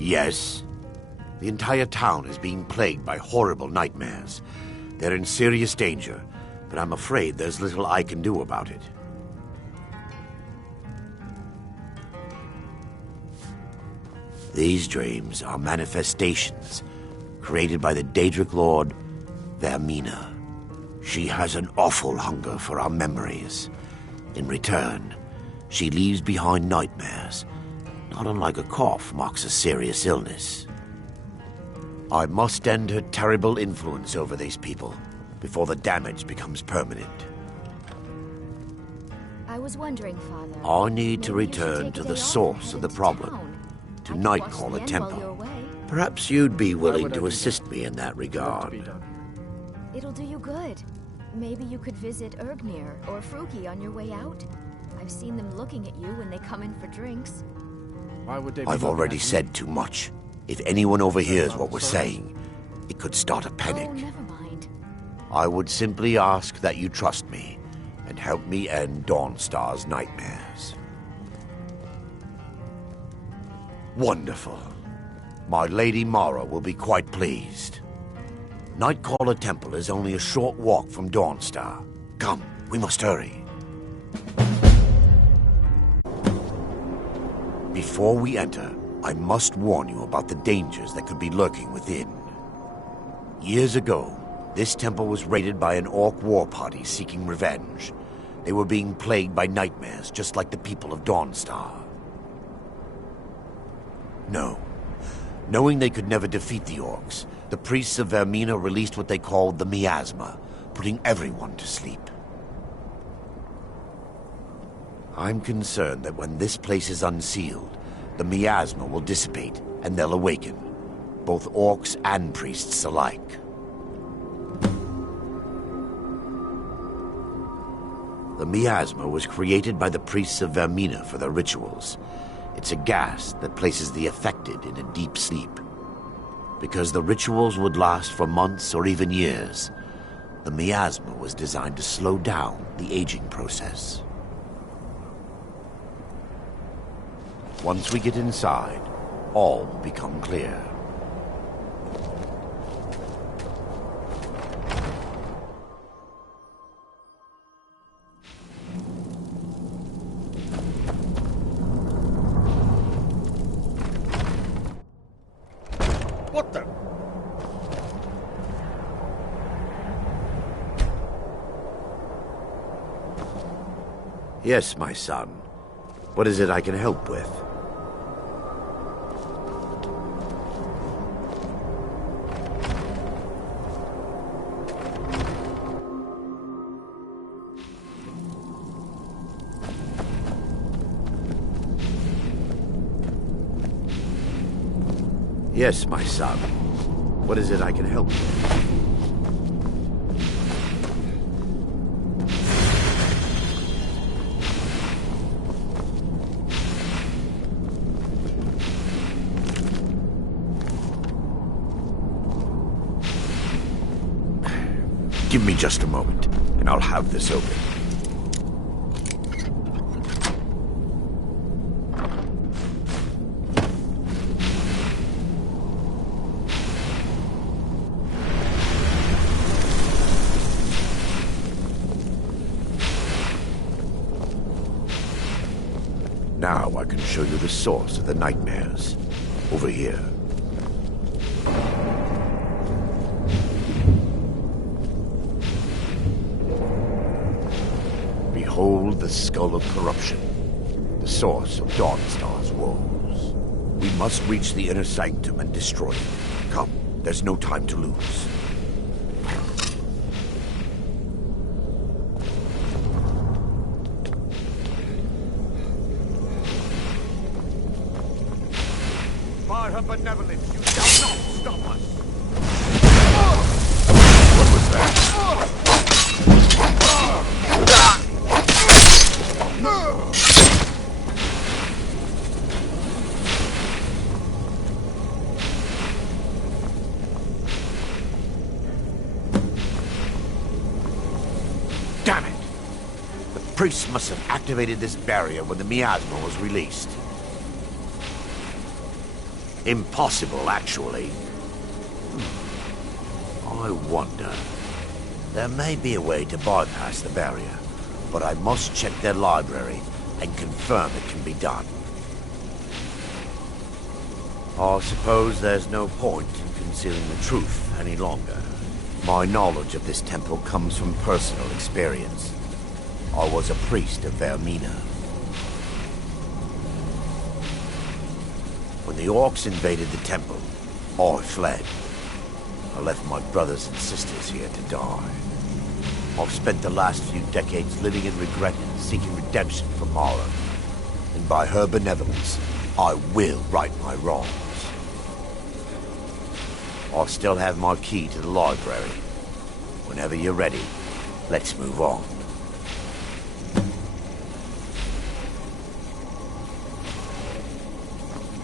Yes. The entire town is being plagued by horrible nightmares. They're in serious danger, but I'm afraid there's little I can do about it. These dreams are manifestations created by the Daedric Lord, Vermina. She has an awful hunger for our memories. In return, she leaves behind nightmares, not unlike a cough marks a serious illness. I must end her terrible influence over these people before the damage becomes permanent. I was wondering, Father. I need to return to the source of the problem, to Nightcaller Temple. Perhaps you'd be willing to assist me in that regard. It'll do you good. Maybe you could visit Ergnir or Fruki on your way out. I've seen them looking at you when they come in for drinks. I've already said too much. If anyone overhears what we're saying, it could start a panic. Oh, never mind. I would simply ask that you trust me and help me end Dawnstar's nightmares. Wonderful. My Lady Mara will be quite pleased. Nightcaller Temple is only a short walk from Dawnstar. Come, we must hurry. Before we enter, I must warn you about the dangers that could be lurking within. Years ago, this temple was raided by an orc war party seeking revenge. They were being plagued by nightmares, just like the people of Dawnstar. No. Knowing they could never defeat the orcs, the priests of Vermina released what they called the miasma, putting everyone to sleep. I'm concerned that when this place is unsealed, the miasma will dissipate and they'll awaken, both orcs and priests alike. The miasma was created by the priests of Vermina for their rituals. It's a gas that places the affected in a deep sleep. Because the rituals would last for months or even years, the miasma was designed to slow down the aging process. Once we get inside, all will become clear. What the? Yes, my son. What is it I can help with? Yes, my son. What is it I can help with? Give me just a moment, and I'll have this open. Now I can show you the source of the nightmares. Over here. Behold the Skull of Corruption, the source of Dawnstar's woes. We must reach the inner sanctum and destroy it. Come, there's no time to lose. By her benevolence, you shall not stop us! What was that? Damn it! The priests must have activated this barrier when the miasma was released. Impossible, actually. I wonder. There may be a way to bypass the barrier, but I must check their library and confirm it can be done. I suppose there's no point in concealing the truth any longer. My knowledge of this temple comes from personal experience. I was a priest of Vermina. When the orcs invaded the temple, I fled. I left my brothers and sisters here to die. I've spent the last few decades living in regret and seeking redemption from Mara. And by her benevolence, I will right my wrongs. I still have my key to the library. Whenever you're ready, let's move on.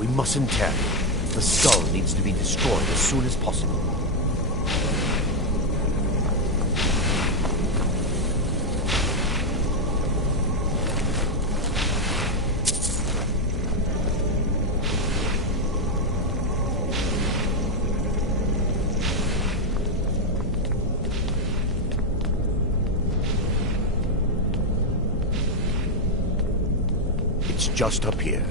We mustn't tarry. The skull needs to be destroyed as soon as possible. It's just up here.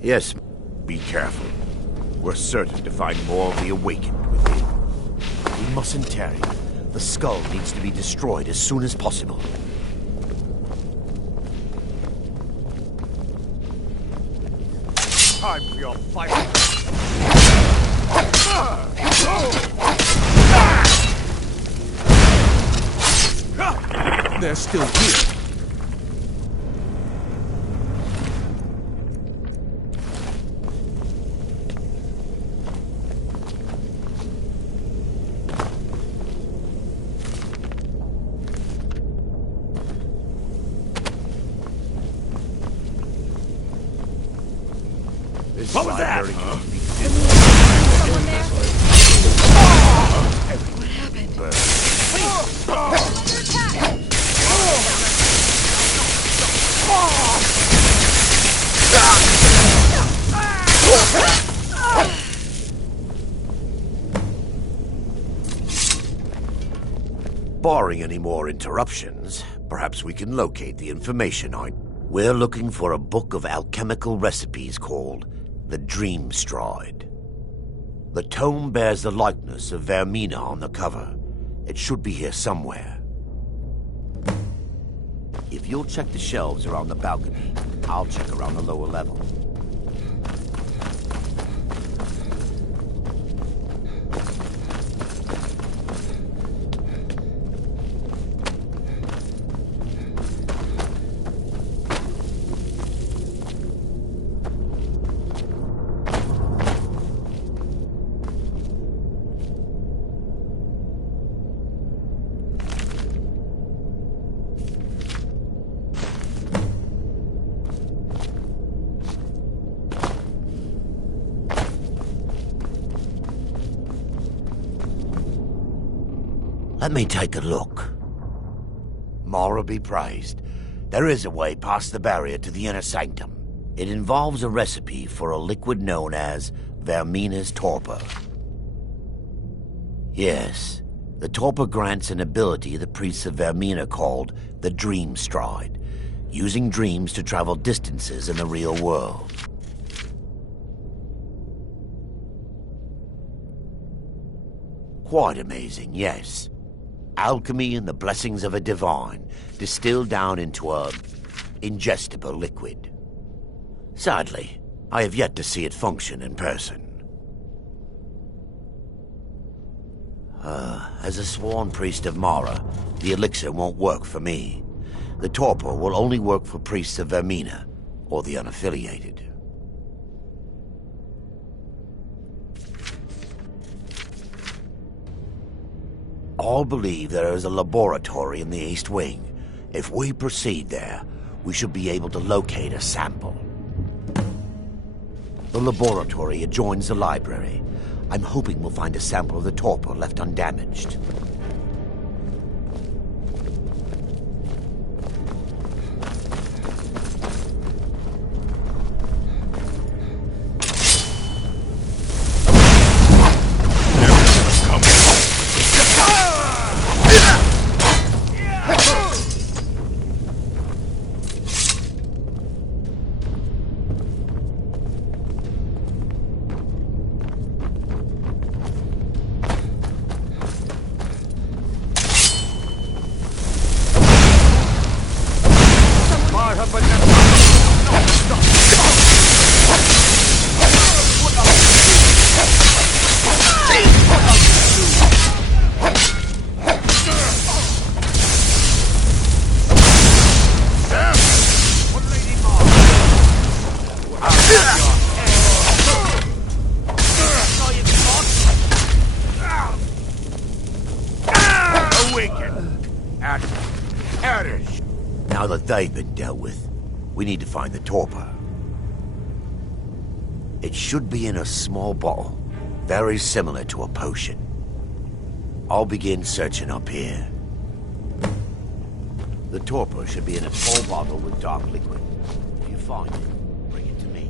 Yes, be careful. We're certain to find more of the awakened within. We mustn't tarry. The skull needs to be destroyed as soon as possible. Time for your fight. They're still here. What was that? Someone there? What happened? Barring any more interruptions, perhaps we can locate the information on. We're looking for a book of alchemical recipes called the Dream Stride. The tome bears the likeness of Vermina on the cover. It should be here somewhere. If you'll check the shelves around the balcony, I'll check around the lower level. Let me take a look. Mara be praised. There is a way past the barrier to the inner sanctum. It involves a recipe for a liquid known as Vermina's torpor. Yes, the torpor grants an ability the priests of Vermina called the Dream Stride, using dreams to travel distances in the real world. Quite amazing, yes. Alchemy and the blessings of a divine, distilled down into a ingestible liquid. Sadly, I have yet to see it function in person. As a sworn priest of Mara, the elixir won't work for me. The torpor will only work for priests of Vermina, or the unaffiliated. All believe there is a laboratory in the East Wing. If we proceed there, we should be able to locate a sample. The laboratory adjoins the library. I'm hoping we'll find a sample of the torpor left undamaged. Now that they've been dealt with, we need to find the torpor. It should be in a small bottle, very similar to a potion. I'll begin searching up here. The torpor should be in a small bottle with dark liquid. If you find it, bring it to me.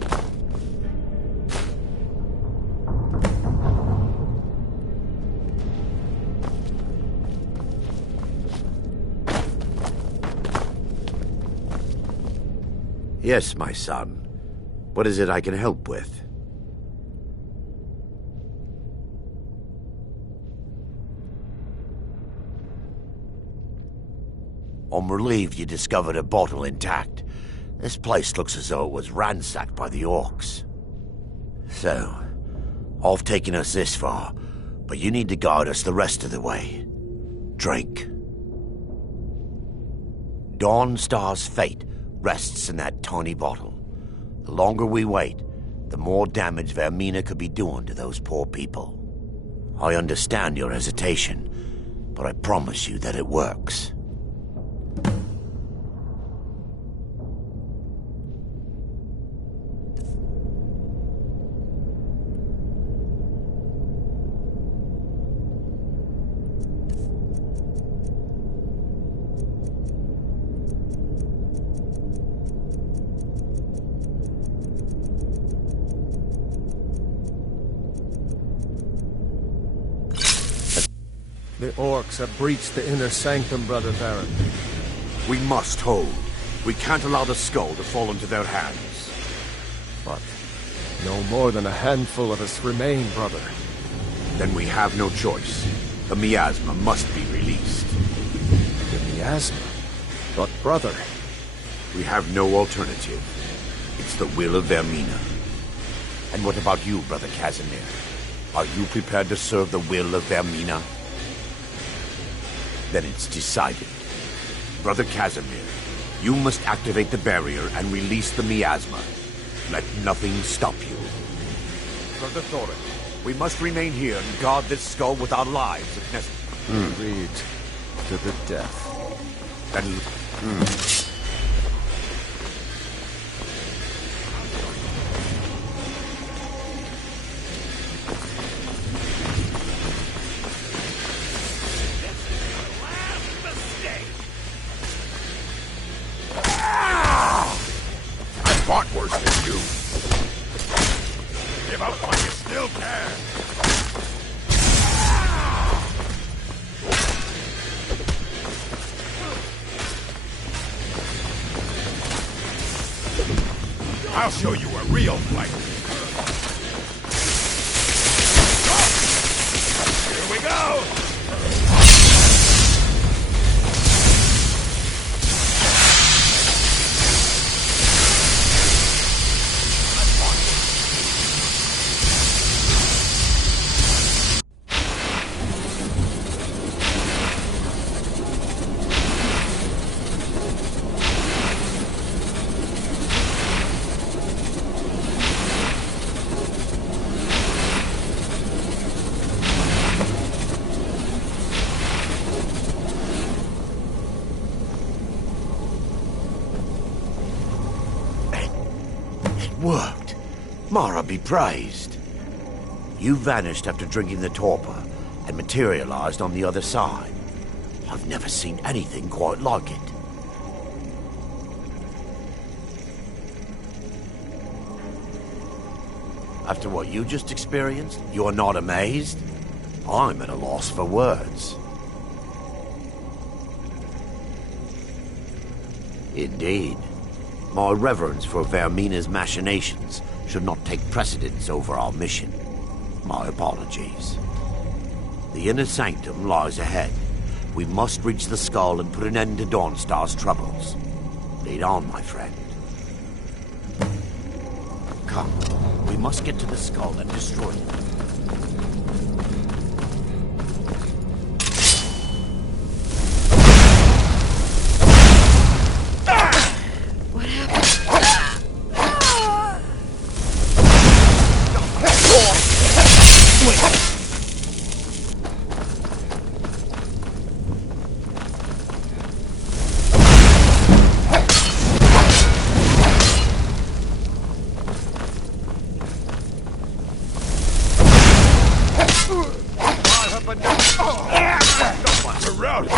Yes, my son. What is it I can help with? I'm relieved you discovered a bottle intact. This place looks as though it was ransacked by the orcs. So, I've taken us this far, but you need to guide us the rest of the way. Drink. Dawnstar's fate rests in that tiny bottle. The longer we wait, the more damage Vermina could be doing to those poor people. I understand your hesitation, but I promise you that it works. The orcs have breached the inner sanctum, Brother Baron. We must hold. We can't allow the skull to fall into their hands. But no more than a handful of us remain, brother. Then we have no choice. The miasma must be released. The miasma? But, brother... We have no alternative. It's the will of Vermina. And what about you, Brother Casimir? Are you prepared to serve the will of Vermina? Then it's decided. Brother Casimir, you must activate the barrier and release the miasma. Let nothing stop you. Brother Thorin, we must remain here and guard this skull with our lives if necessary. Agreed. To the death. Then... fought worse than you. Give up while you still can. I'll show you a real fight. Here we go! Worked. Mara be praised. You vanished after drinking the torpor and materialized on the other side. I've never seen anything quite like it. After what you just experienced, you're not amazed? I'm at a loss for words. Indeed. My reverence for Vermina's machinations should not take precedence over our mission. My apologies. The inner sanctum lies ahead. We must reach the skull and put an end to Dawnstar's troubles. Lead on, my friend. Come, we must get to the skull and destroy it. Don't fuss around!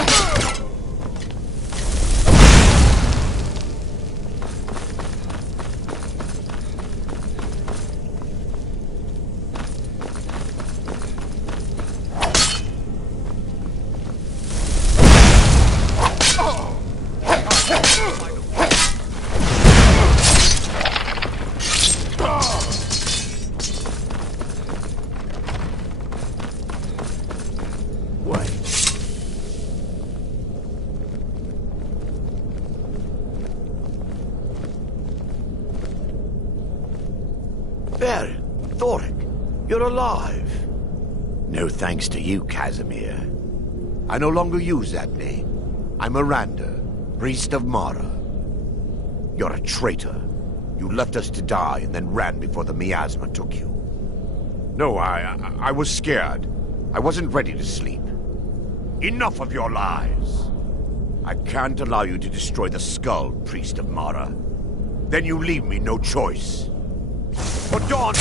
There, Thoric, you're alive. No thanks to you, Casimir. I no longer use that name. I'm Erandur, priest of Mara. You're a traitor. You left us to die and then ran before the miasma took you. No, I was scared. I wasn't ready to sleep. Enough of your lies. I can't allow you to destroy the skull, priest of Mara. Then you leave me no choice. For Dawn!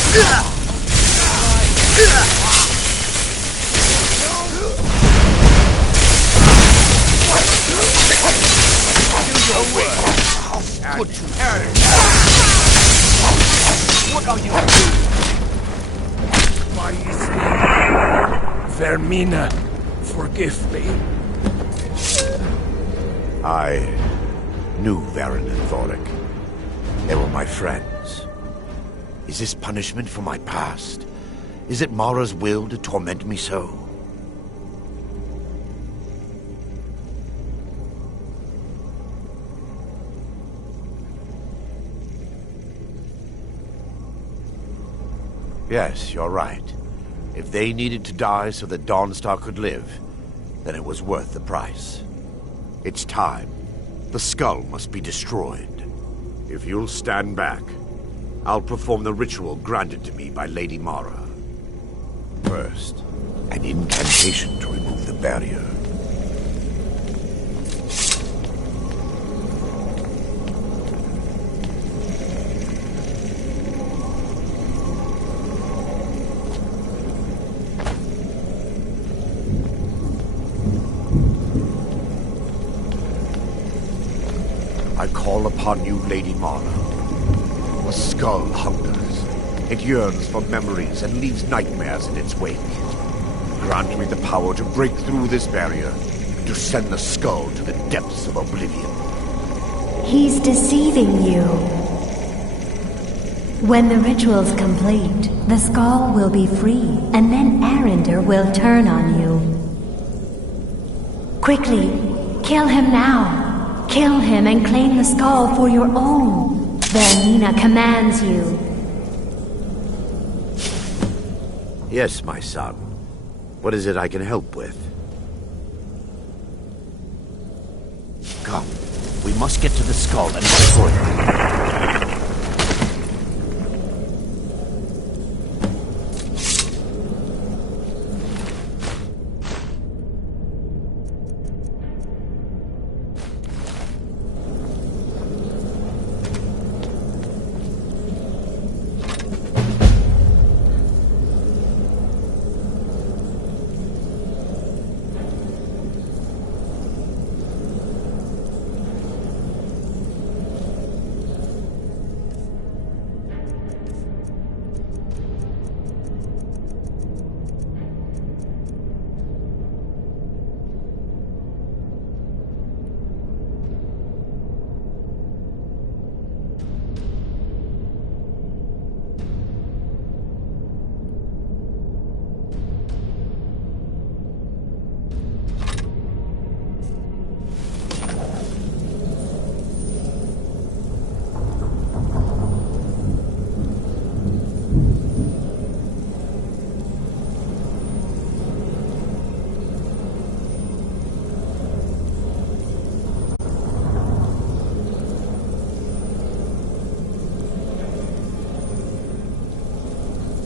Good to What are you doing? Why is Vermina, forgive me. I knew Varen and Thoric. They were my friends. Is this punishment for my past? Is it Mara's will to torment me so? Yes, you're right. If they needed to die so that Dawnstar could live, then it was worth the price. It's time. The skull must be destroyed. If you'll stand back, I'll perform the ritual granted to me by Lady Mara. First, an incantation to remove the barrier. I call upon you, Lady Mara. The skull hungers. It yearns for memories and leaves nightmares in its wake. Grant me the power to break through this barrier, to send the skull to the depths of oblivion. He's deceiving you. When the ritual's complete, the skull will be free, and then Erandur will turn on you. Quickly, kill him now. Kill him and claim the skull for your own. Vermina commands you. Yes, my son. What is it I can help with? Come. We must get to the skull and destroy it.